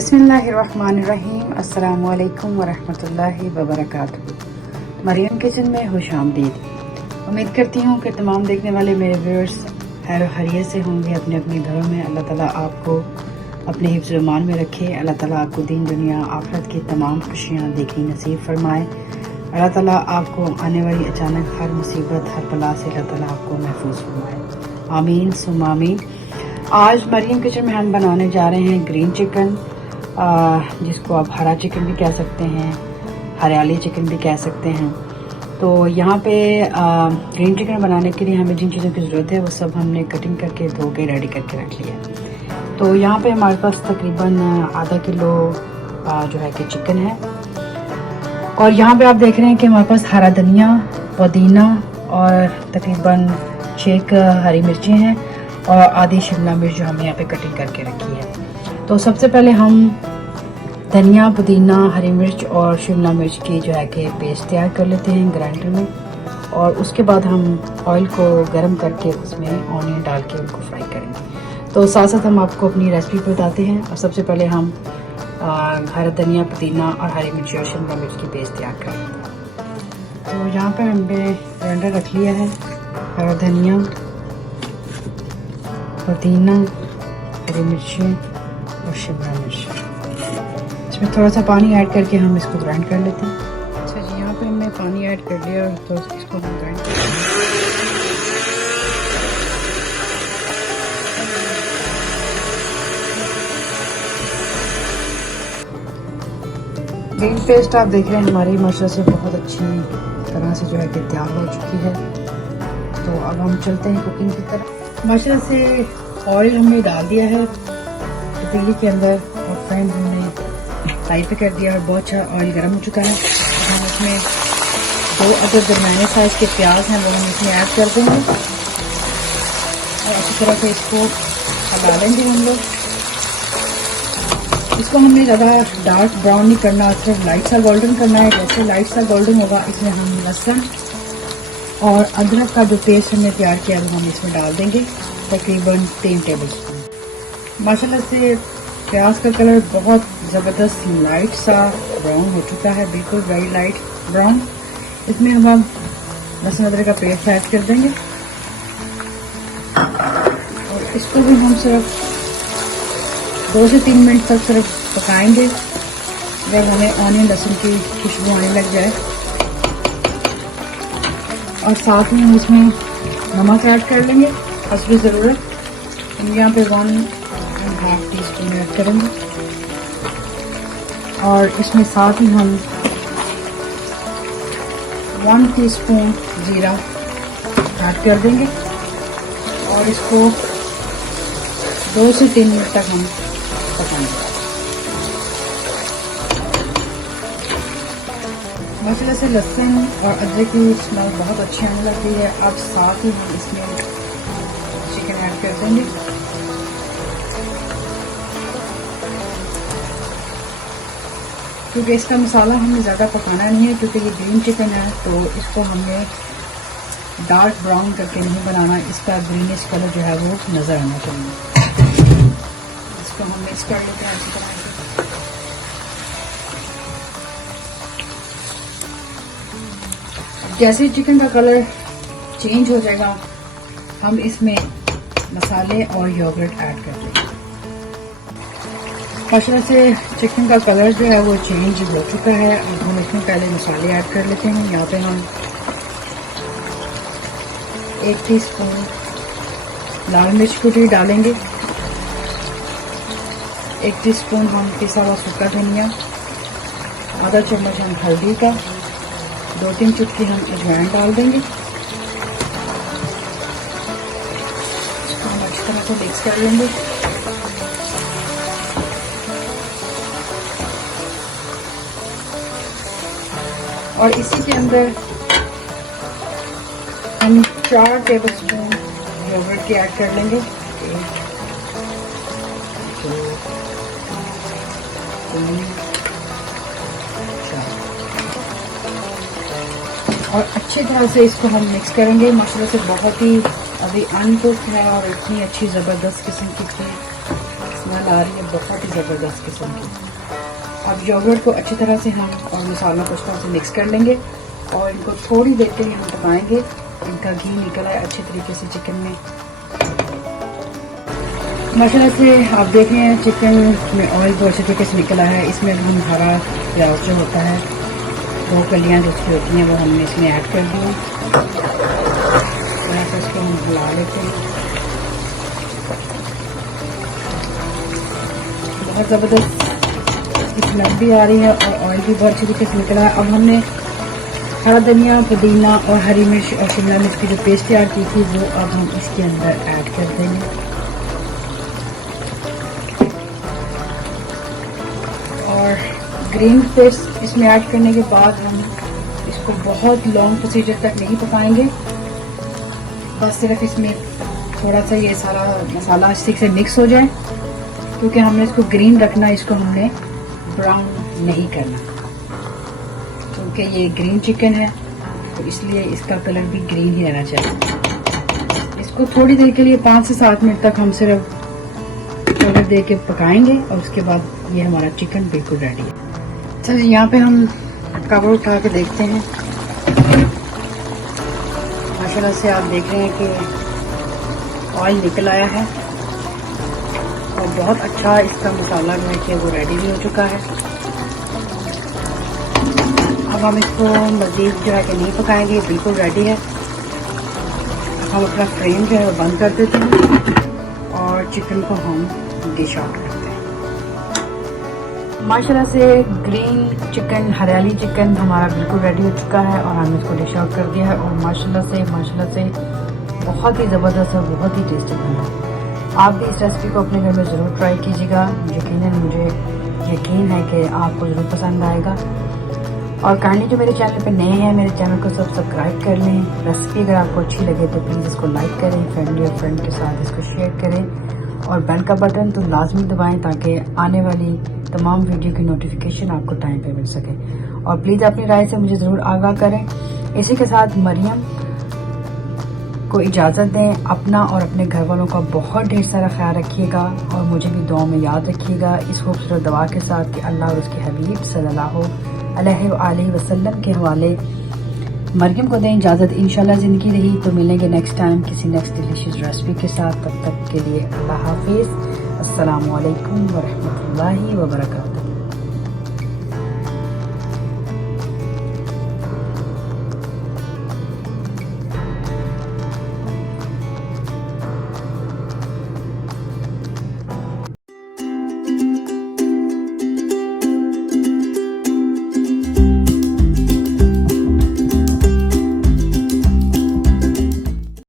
बिस्मिल्लाहिर्रहमानिर्रहीम। अस्सलाम वालेकुम वरहमतुल्लाहि वबरकातुहू। मरियम किचन में खुश आमदीद। उम्मीद करती हूँ कि तमाम देखने वाले मेरे व्यूअर्स खैर खैरियत से होंगे अपने अपने घरों में। अल्लाह ताला आपको अपने हिफ्ज़ ईमान में रखे। अल्लाह ताला आपको दीन दुनिया आखिरत की तमाम खुशियाँ देखनी नसीब फरमाए। अल्लाह ताला आपको आने वाली अचानक हर मुसीबत हर बला से अल्लाह ताला आपको महफूज फरमाए। आमीन सुम आमीन। आज मरियम किचन में हम बनाने जा रहे हैं ग्रीन चिकन, जिसको आप हरा चिकन भी कह सकते हैं, हरियाली चिकन भी कह सकते हैं। तो यहाँ पे ग्रीन चिकन बनाने के लिए हमें जिन चीज़ों की ज़रूरत है वो सब हमने कटिंग करके धो के रेडी करके रख लिया। तो यहाँ पे हमारे पास तकरीबन आधा किलो जो है कि चिकन है। और यहाँ पे आप देख रहे हैं कि हमारे पास हरा धनिया, पुदीना और तकरीबन 6 हरी मिर्चें हैं और आधी शिमला मिर्च जो हमने यहाँ पे कटिंग करके रखी है। तो सबसे पहले हम धनिया, पुदीना, हरी मिर्च और शिमला मिर्च की जो है कि पेस्ट तैयार कर लेते हैं ग्राइंडर में। और उसके बाद हम ऑयल को गर्म करके उसमें ऑनियन डाल के उनको फ्राई करेंगे। तो साथ साथ हम आपको अपनी रेसिपी बताते हैं। और सबसे पहले हम हरा धनिया, पुदीना और हरी मिर्च और शिमला मिर्च की पेस्ट तैयार कर लेते हैं। तो यहाँ पर हमने ग्राइंडर रख लिया है। हरा धनिया, पुदीना, हरी मिर्ची और शिमला मिर्च, इसमें थोड़ा सा पानी ऐड करके हम इसको ग्राइंड कर लेते हैं। अच्छा जी, यहाँ पे हमने पानी ऐड कर लिया और तो इसको हम ग्राइंड कर लेते हैं। ग्रीन पेस्ट आप देख रहे हैं हमारी माशा से बहुत अच्छी तरह से जो है कि तैयार हो चुकी है। तो अब हम चलते हैं कुकिंग की तरफ। माशा से ऑयल हमने डाल दिया है पतीली के अंदर और फ्लेम हमने हाई पे कर दिया और बहुत अच्छा ऑयल गर्म हो चुका है। तो हम इसमें 2 अदर दरमियाने साइज के प्याज हैं वो हम इसमें ऐड कर देंगे और अच्छी तरह से इसको हला लेंगे हम लोग। इसको हमने ज़्यादा डार्क ब्राउन नहीं करना, सिर्फ लाइट सा गोल्डन करना है। जैसे लाइट सा गोल्डन होगा इसमें हम लहसुन और अदरक का जो पेस्ट हमने तैयार किया वो हम इसमें डाल देंगे, तकरीबन 3 टेबल स्पून। माशाल्लाह से प्याज का कलर बहुत ज़बरदस्त लाइट सा ब्राउन हो चुका है, बिल्कुल वेरी लाइट ब्राउन। इसमें हम लहसुन अदरक का पेस्ट ऐड कर देंगे और इसको भी हम सिर्फ 2 से 3 मिनट तक सिर्फ पकाएंगे जब हमें ऑनियन लहसुन की खुशबू आने लग जाए। और साथ में हम इसमें नमक ऐड कर लेंगे हस्बे ज़रूरत। हम यहाँ पे 1.5 टीस्पून ऐड करेंगे और इसमें साथ ही हम 1 टीस्पून जीरा ऐड कर देंगे और इसको 2 से 3 मिनट तक हम पकाएंगे। मसाले से लहसुन और अदरक की स्मेल बहुत अच्छी आने लगती है। अब साथ ही हम इसमें चिकन ऐड कर देंगे। क्योंकि इसका मसाला हमें ज़्यादा पकाना नहीं है, क्योंकि ये ग्रीन चिकन है तो इसको हमने डार्क ब्राउन करके नहीं बनाना। इसका ग्रीनिश कलर जो है वो नज़र आना चाहिए। इसको हम मिक्स कर लेते हैं अच्छी तरह से। जैसे चिकन का कलर चेंज हो जाएगा हम इसमें मसाले और योगर्ट ऐड कर देंगे। माशाल्लाह से चिकन का कलर जो है वो चेंज हो चुका है। अब हम इसमें पहले मसाले ऐड कर लेते हैं। यहाँ पे हम 1 टीस्पून लाल मिर्च कुटी डालेंगे, 1 टीस्पून हम पिसा हुआ सूखा धनिया, आधा चम्मच हम हल्दी का, 2-3 चुटकी हम अजवाइन डाल देंगे। इसको हम अच्छी तरह से मिक्स कर लेंगे। और इसी के अंदर हम 4 टेबल स्पून योगर्ट की ऐड कर लेंगे। 1, 2, 3, 4 और अच्छी तरह से इसको हम मिक्स करेंगे। माशाल्लाह से बहुत ही अभी अनकुक है और इतनी अच्छी ज़बरदस्त किस्म की स्मेल आ रही है बहुत ही ज़बरदस्त किस्म की। अब योगर्ट को अच्छी तरह से हम और मसालों को इस तरह से मिक्स कर लेंगे और इनको थोड़ी देर के लिए हम पकाएंगे। इनका घी निकल आए अच्छे तरीके से चिकन में। माशाल्लाह से आप देख रहे हैं चिकन में ऑयल बहुत अच्छे तरीके से निकला है। इसमें हम हरा प्याज जो होता है, 2 कलियाँ जो उसकी होती हैं वो हमने इसमें ऐड कर दी। थोड़ा सा इसको हम हिला लेते हैं। बहुत ज़बरदस्त स्मेल भी आ रही है और ऑयल भी बहुत अच्छी तरीके से निकला है। अब हमने हरा धनिया, पुदीना और हरी मिर्च और शिमला मिर्च की जो पेस्ट तैयार की थी वो अब हम इसके अंदर ऐड कर देंगे। और ग्रीन पेस्ट इसमें ऐड करने के बाद हम इसको बहुत लॉन्ग प्रोसीजर तक नहीं पकाएंगे। बस सिर्फ इसमें थोड़ा सा ये सारा मसाला ठीक से मिक्स हो जाए, क्योंकि हमने इसको ग्रीन रखना, इसको हमने ब्राउन नहीं करना, क्योंकि ये ग्रीन चिकन है तो इसलिए इसका कलर भी ग्रीन ही रहना चाहिए। इसको थोड़ी देर के लिए 5 से 7 मिनट तक हम सिर्फ कलर दे के पकाएंगे और उसके बाद ये हमारा चिकन बिल्कुल रेडी है। चलिए यहाँ पे हम कवर उठा के देखते हैं। माशाल्लाह से आप देख रहे हैं कि ऑयल निकल आया है और बहुत अच्छा इसका मसाला जो है कि वो रेडी भी हो चुका है। अब हम इसको मज़ीद जो है कि नहीं पकाएंगे, बिल्कुल रेडी है। हम अपना फ्लेम जो है वो बंद कर देते हैं और चिकन को हम डिश आउट करते हैं। माशाल्लाह से ग्रीन चिकन, हरियाली चिकन हमारा बिल्कुल रेडी हो चुका है और हमने इसको डिश आउट कर दिया है। और माशाल्लाह से बहुत ही ज़बरदस्त और बहुत ही टेस्टी बना है। आप भी इस रेसिपी को अपने घर में ज़रूर ट्राई कीजिएगा। यकीनन मुझे यकीन है कि आपको ज़रूर पसंद आएगा। और काइंडली जो मेरे चैनल पे नए हैं, मेरे चैनल को सब्सक्राइब कर लें। रेसिपी अगर आपको अच्छी लगे तो प्लीज़ इसको लाइक करें, फैमिली और फ्रेंड के साथ इसको शेयर करें और बेल का बटन तो लाजमी दबाएं ताकि आने वाली तमाम वीडियो की नोटिफिकेशन आपको टाइम पे मिल सके। और प्लीज़ अपनी राय से मुझे ज़रूर आगाह करें। इसी के साथ मरियम को इजाज़त दें। अपना और अपने घर वालों का बहुत ढेर सारा ख्याल रखिएगा और मुझे भी दुआ में याद रखिएगा इस खूबसूरत दवा के साथ कि अल्लाह और उसके हबीब सल्लल्लाहु अलैहि वसल्लम के हवाले मरियम को दें इजाज़त। इंशाल्लाह ज़िंदगी रही तो मिलेंगे नेक्स्ट टाइम किसी नेक्स्ट डिलीशियस रेसिपी के साथ। तब तक के लिए अल्लाह हाफिज़। अस्सलामु अलैकुम वरहमतुल्लाहि वबरकातुहू।